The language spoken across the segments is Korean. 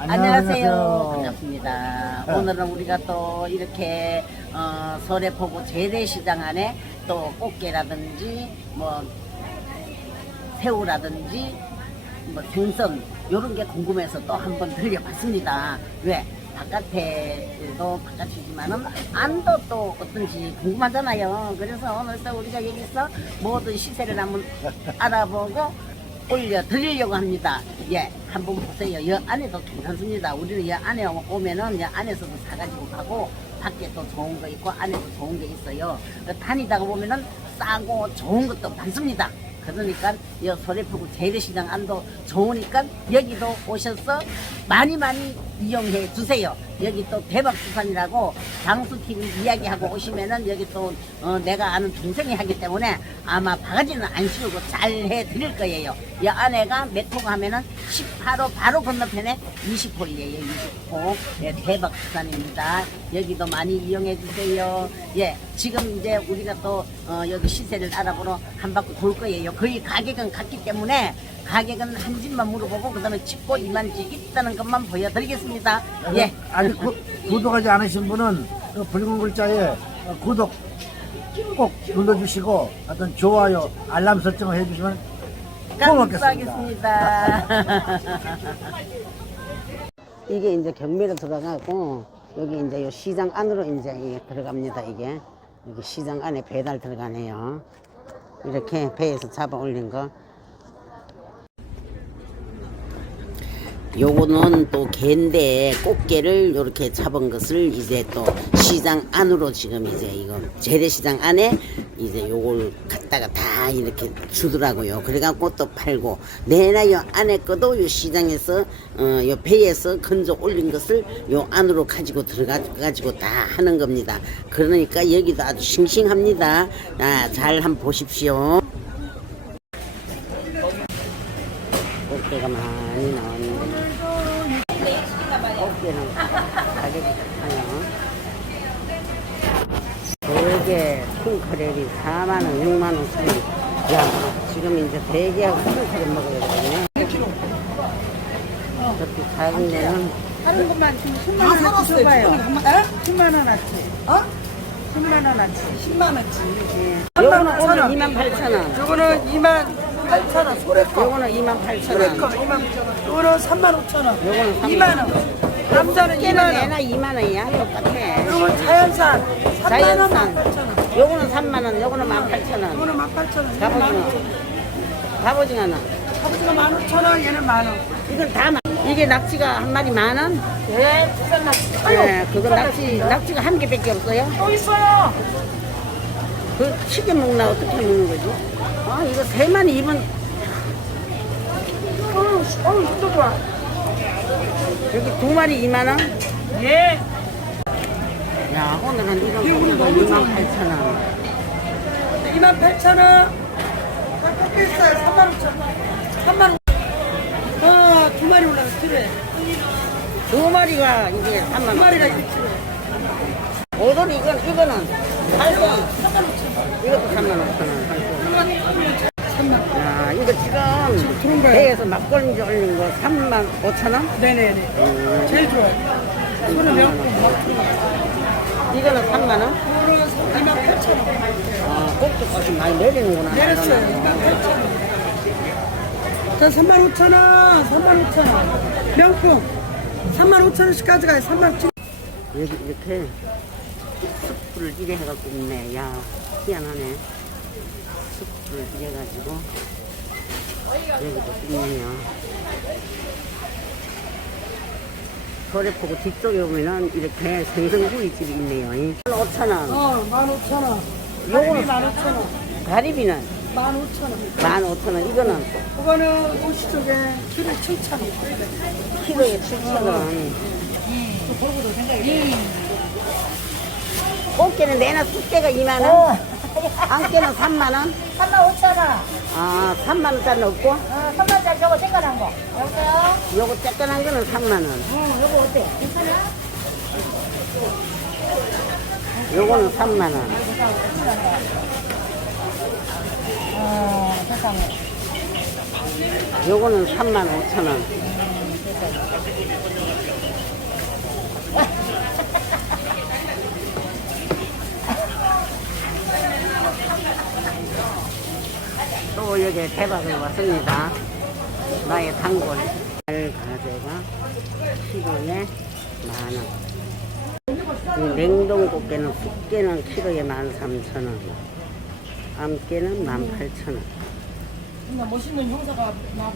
안녕하세요. 반갑습니다. 오늘은 우리가 또 이렇게 어, 서래포구 재래시장 안에 또 꽃게라든지 뭐 새우라든지 뭐 생선 이런 게 궁금해서 또 한번 들려봤습니다. 왜? 바깥에도 바깥이지만은 안도 또 어떤지 궁금하잖아요. 그래서 오늘 또 우리가 여기서 모든 시세를 한번 알아보고 올려 드리려고 합니다. 예, 한번 보세요. 여 안에도 괜찮습니다. 우리는 여 안에 오면은 여 안에서도 사가지고 가고 밖에 또 좋은 거 있고 안에도 좋은 게 있어요. 그 다니다가 보면은 싸고 좋은 것도 많습니다. 그러니까 여 소래포구 재래시장 안도 좋으니까 여기도 오셔서 많이 많이 이용해 주세요. 여기 또 대박수산이라고 장수TV 이야기하고 오시면은 여기 또 어, 내가 아는 동생이 하기 때문에 아마 바가지는 안 씌우고 잘 해 드릴 거예요. 이 안에가 몇 호가 하면은 18호 바로 건너편에 20호이에요. 20호. 예, 대박수산입니다. 여기도 많이 이용해 주세요. 예, 지금 이제 우리가 또 어, 여기 시세를 알아보러 한 바퀴 돌 거예요. 거의 가격은 같기 때문에 가격은 한 집만 물어보고 그다음에 집고 이만지 있다는 것만 보여드리겠습니다. 예. 아직 구, 구독하지 않으신 분은 그 붉은 글자에 어, 구독 꼭 눌러주시고 어떤 좋아요 알람 설정을 해주시면 고맙겠습니다. 감사하겠습니다. 이게 이제 경매로 들어가고 여기 이제 요 시장 안으로 이제 들어갑니다. 이게 여기 시장 안에 배달 들어가네요. 이렇게 배에서 잡아 올린 거. 요거는 또 개인데 꽃게를 이렇게 잡은 것을 이제 또 시장 안으로 지금 이제 이거 재래시장 안에 이제 요걸 갖다가 다 이렇게 주더라고요. 그래갖고 또 팔고 내나 요 안에 거도 요 시장에서 어 요 배에서 건져 올린 것을 요 안으로 가지고 들어가 가지고 다 하는 겁니다. 그러니까 여기도 아주 싱싱합니다. 아, 잘 한번 보십시오. 꽃게가 많이 나왔네. 꽃게는 가격이 좋아요. 대게 콩카렐이 4만원, 6만원 수준. 야, 지금 이제 대게하고 콩카렐 먹어야 되겠네. 이렇게 작은 데는 다른 것만 지금 10만 원어치 줘봐요. 10만 원어치. 어? 10만 원어치. 10만 원어치. 예. 요거는 오늘 2만 8천 원. 요거는 2만 8천 원. 소래 거. 요거는 2만 8천 소래 거 원. 2만. 요거는 3만 5천 원. 요거는 3만 2만 원. 남자는 2만 깨는 원. 내나 2만 원이야. 똑같아. 요건 자연산 3만 원, 자연산. 8천 원. 요거는 3만 원, 요거는 18,000원. 요거는 18,000원. 갑오징어. 갑오징어는 갑오징어 15,000원, 얘는 만 원. 이건 다 만. 이게 낙지가 한 마리 만 원? 예, 비싼 맛. 네, 그거 낙지 낙지가 한 개밖에 없어요. 또 있어요. 그 튀겨 먹나 어떻게 먹는 거지? 아 이거 세 마리 입은 어우, 어우, 진짜 좋아. 여기 두 마리 2만 원? 예. 야 오늘은 이런 고기가 2만 8천 원. 2만 8천 원. 깎고 비싸요. 3만 5천 원. 3만 5천 원. 아, 두 마리 올라가 필요해. 두 마리가 이게 3만 두 원. 마리가 이렇게 필요해. 오늘 이건 이거는 8천 원. 이것도 3만 5천 원. 3만. 야 이거 지금 좋은 거예요. 배에서 막걸리 올린 거 3만 5천 원? 네네네. 제일 좋아요. 소를 매운고 이거는 3만 원? 그거는 2만 8천 원. 아, 꼭지까지 많이 내리는구나. 내렸어요. 이거는. 2만 8천 원. 자, 3만 5천 원. 3만 5천 원. 명품. 3만 5천 원씩 가져가요. 3만 5천 여기 이렇게 숯불을 이래 해갖고 있네. 야, 희한하네. 숯불을 이래 가지고 여기도 있네요. 소래포구 뒤쪽에 보면은 이렇게 생선구이 집이 있네요. 5,000원. 어, 15,000원. 요거는 15,000원. 가리비는 15,000원. 15,000원. 이거는 그거는 오시 쪽에 키로 7,000원. 키로에 7,000원. 꽃게는 내나 숫개가 2만원? 안깨는 3만 원? 3만 5천 원. 아, 3만 원짜리 없고? 어, 3만짜리 저거 생각난 거. 여보세요? 요거 쬐끈한 거는 3만 원. 응, 요거 어때? 괜찮아? 요거는 3만 원. 어, 세상에. 요거는 3만 5천원. 저녁에 대박을 왔습니다. 나의 단골. 알 가재가 키로에 만 원. 이 냉동 꽃게는 숙게는 키로에 만 삼천 원. 암깨는 만 팔천 원. 멋있는 형사가 나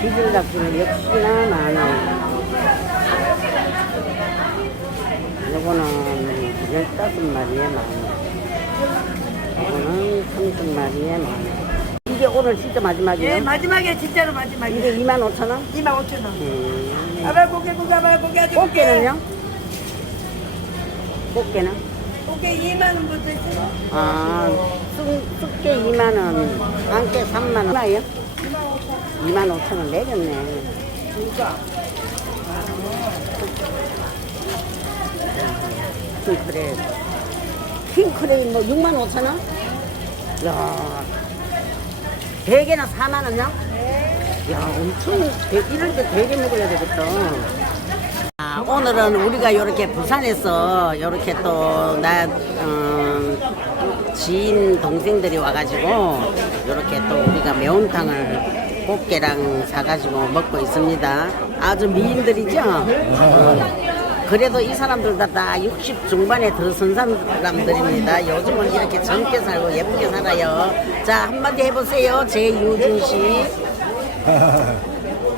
비질닭지는 역시나 만 원. 요거는 15마리에 만 원. 요거는 30마리에 만 원. 이게 오늘 진짜 마지막이에요? 예, 마지막에 진짜로 마지막에 이게 2만 5천 원? 2만 5천 원. 음. 아발 고개 고개 아발 고개 아주 꽃게는요? 꽃게는? 고개 2만 원부터 있어. 아, 쑥, 쑥게 2만 원, 안깨 3만 원. 얼마예요? 2만 5천 원 내렸네. 킹크랩. 킹크랩 뭐 6만 5천 원? 야 대게는 4만 원요? 야, 엄청, 대- 이럴 때 되게 먹어야 되겠다. 아, 오늘은 우리가 이렇게 부산에서 이렇게 또나 어, 지인 동생들이 와가지고 이렇게 또 우리가 매운탕을 꽃게랑 사가지고 먹고 있습니다. 아주 미인들이죠. 어, 그래도 이 사람들도 다60 중반에 들어선 사람들입니다. 요즘은 이렇게 젊게 살고 예쁘게 살아요. 자 한마디 해보세요, 제유진 씨.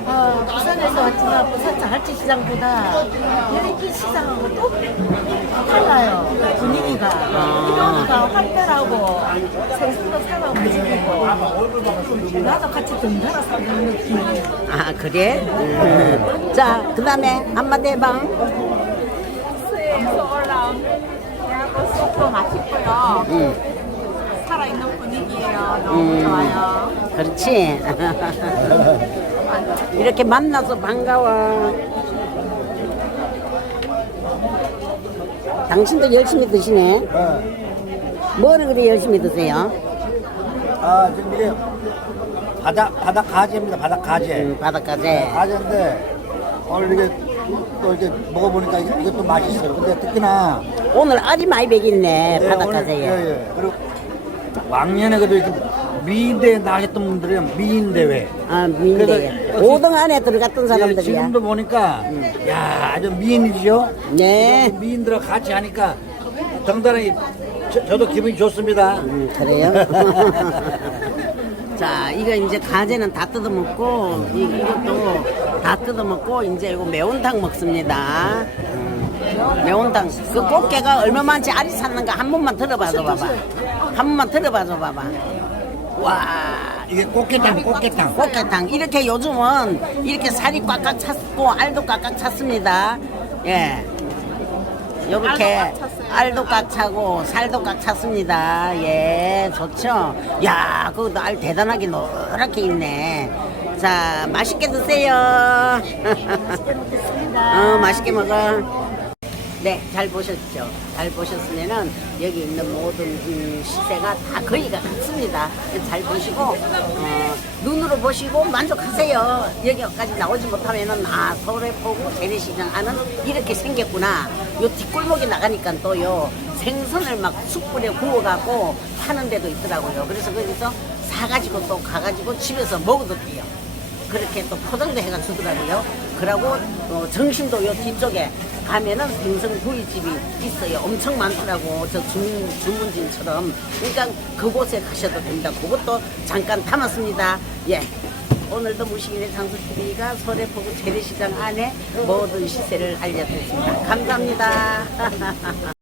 어, 부산에서 왔지만 부산 자갈치 시장보다 여기 시장하고 또 달라요. 분위기가. 이런가 활달하고 생선도 살아 움직이고 나도 같이 덩달아 사는 느낌. 아 그래? 음. 자 그다음에 한마디 해봐. 야구 쑥도 맛있고요. 음. 살아있는 분위기예요. 너무 음. 좋아요. 그렇지. 이렇게 만나서 반가워. 당신도 열심히 드시네. 뭐를 그리 열심히 드세요? 아, 지금 이게 바닥, 바닥 가지입니다. 바닥 가지. 음, 바닷가재. 가지인데 오늘 이게 또 이렇게 먹어보니까 이게, 이게 또 맛있어요. 근데 특히나 오늘 알이 많이 배겼네, 네, 오늘, 바닷가재에. 예, 예. 그리고 왕년에 그래도 이렇게 미인대회 나가셨던 분들은 미인대회. 아, 민대. 그래서 5등 안에 들어갔던 예, 사람들이야. 지금도 보니까 야 아주 미인이죠. 네. 미인들하고 같이 하니까 저, 저도 기분이 좋습니다. 음, 그래요? 자, 이거 이제 가재는 다 뜯어먹고, 이, 이것도 다 뜯어먹고, 이제 이거 매운탕 먹습니다. 음, 매운탕. 그 꽃게가 얼마만치 알이 샀는가 한 번만 들어봐줘 봐봐. 한 번만 들어봐줘 봐봐. 와. 이게 꽃게탕, 꽃게탕. 꽃게탕. 이렇게 요즘은 이렇게 살이 꽉꽉 찼고, 알도 꽉꽉 찼습니다. 예. 요렇게 알도 꽉 차고 살도 꽉 찼습니다. 예, 좋죠? 야, 그것도 알 대단하게 노랗게 있네. 자, 맛있게 드세요. 맛있게 먹겠습니다. 어, 맛있게 먹어. 네, 잘 보셨죠? 잘 보셨으면은 여기 있는 모든 음, 시세가 다 거의가 같습니다. 잘 보시고 어, 눈으로 보시고 만족하세요. 여기까지 나오지 못하면은 아 서울의 포구 재래시장 안은 이렇게 생겼구나. 요 뒷골목에 나가니까 또요 생선을 막 숯불에 구워갖고 파는 데도 있더라고요. 그래서 거기서 사가지고 또 가가지고 집에서 먹어도 돼요. 그렇게 또 포장도 해가 주더라고요. 그러고 어, 정신도 요 뒤쪽에 가면은 생선 구이집이 있어요. 엄청 많더라고. 저 주문, 주문진처럼. 그러니까 그곳에 가셔도 됩니다. 그것도 잠깐 담았습니다. 예. 오늘도 무식인의 장수TV가 소래포구 재래시장 안에 모든 시세를 알려드렸습니다. 감사합니다.